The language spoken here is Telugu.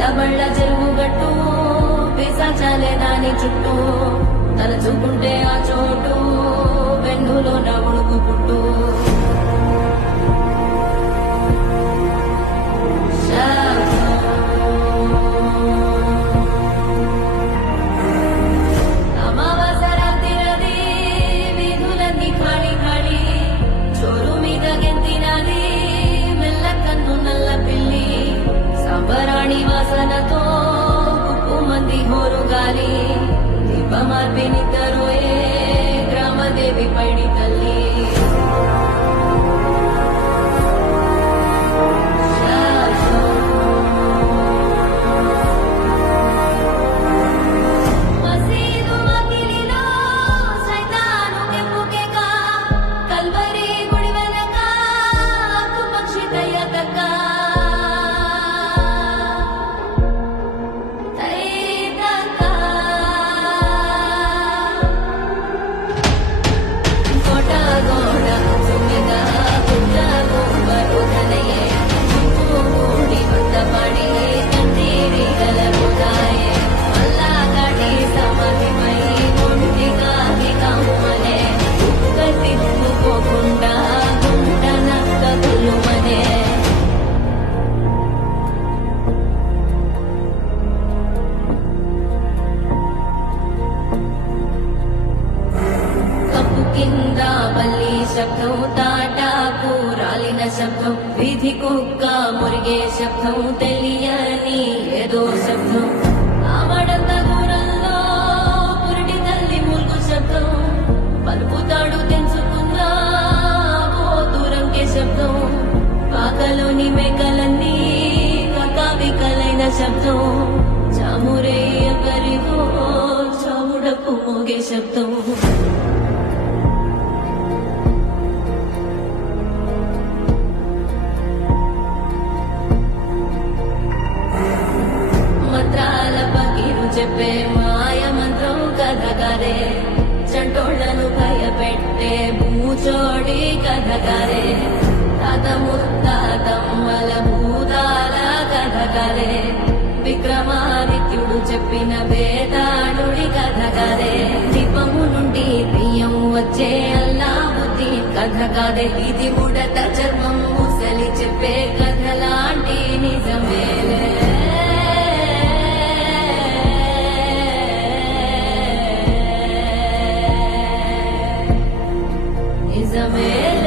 పెద్దబళ్ళ జరుగుగట్టు పిసా చాలే దాని చుట్టూ. తల చూపుంటే ఆ చోటు. సంబరాణి వాసనతో ఉప్పు మంది హోరు గాలి దీపమార్పినిద్దరోయే గ్రామదేవి పైడి కింద బల్లి శబ్దం తాటాకు రాలిన శబ్దం విధి కుక్క మురిగే శబ్దం తెలియని ఏదో శబ్దం. ఆమడంత దూరంలో పురిటి తల్లి ములుగు శబ్దం పలుపుతాడు తెంచుకున్నా ఓ దూరంకే శబ్దం. పాకలోని మేకలన్నీ కకావికలైన శబ్దం. చామురే ఎవరివో చావుడకు మోగే శబ్దం. జోడి కథకరే తాత ముత్తాతమ్మల భూతాల కథకరే విక్రమాదిత్యుడు చెప్పిన వేదాళుడి కథకరే దీపము నుండి ప్రియం వచ్చే అల్లా బుద్ధి కథ ఇది ముడత చర్మం ముసలి చెప్పే కథ లాంటి నిజమే mê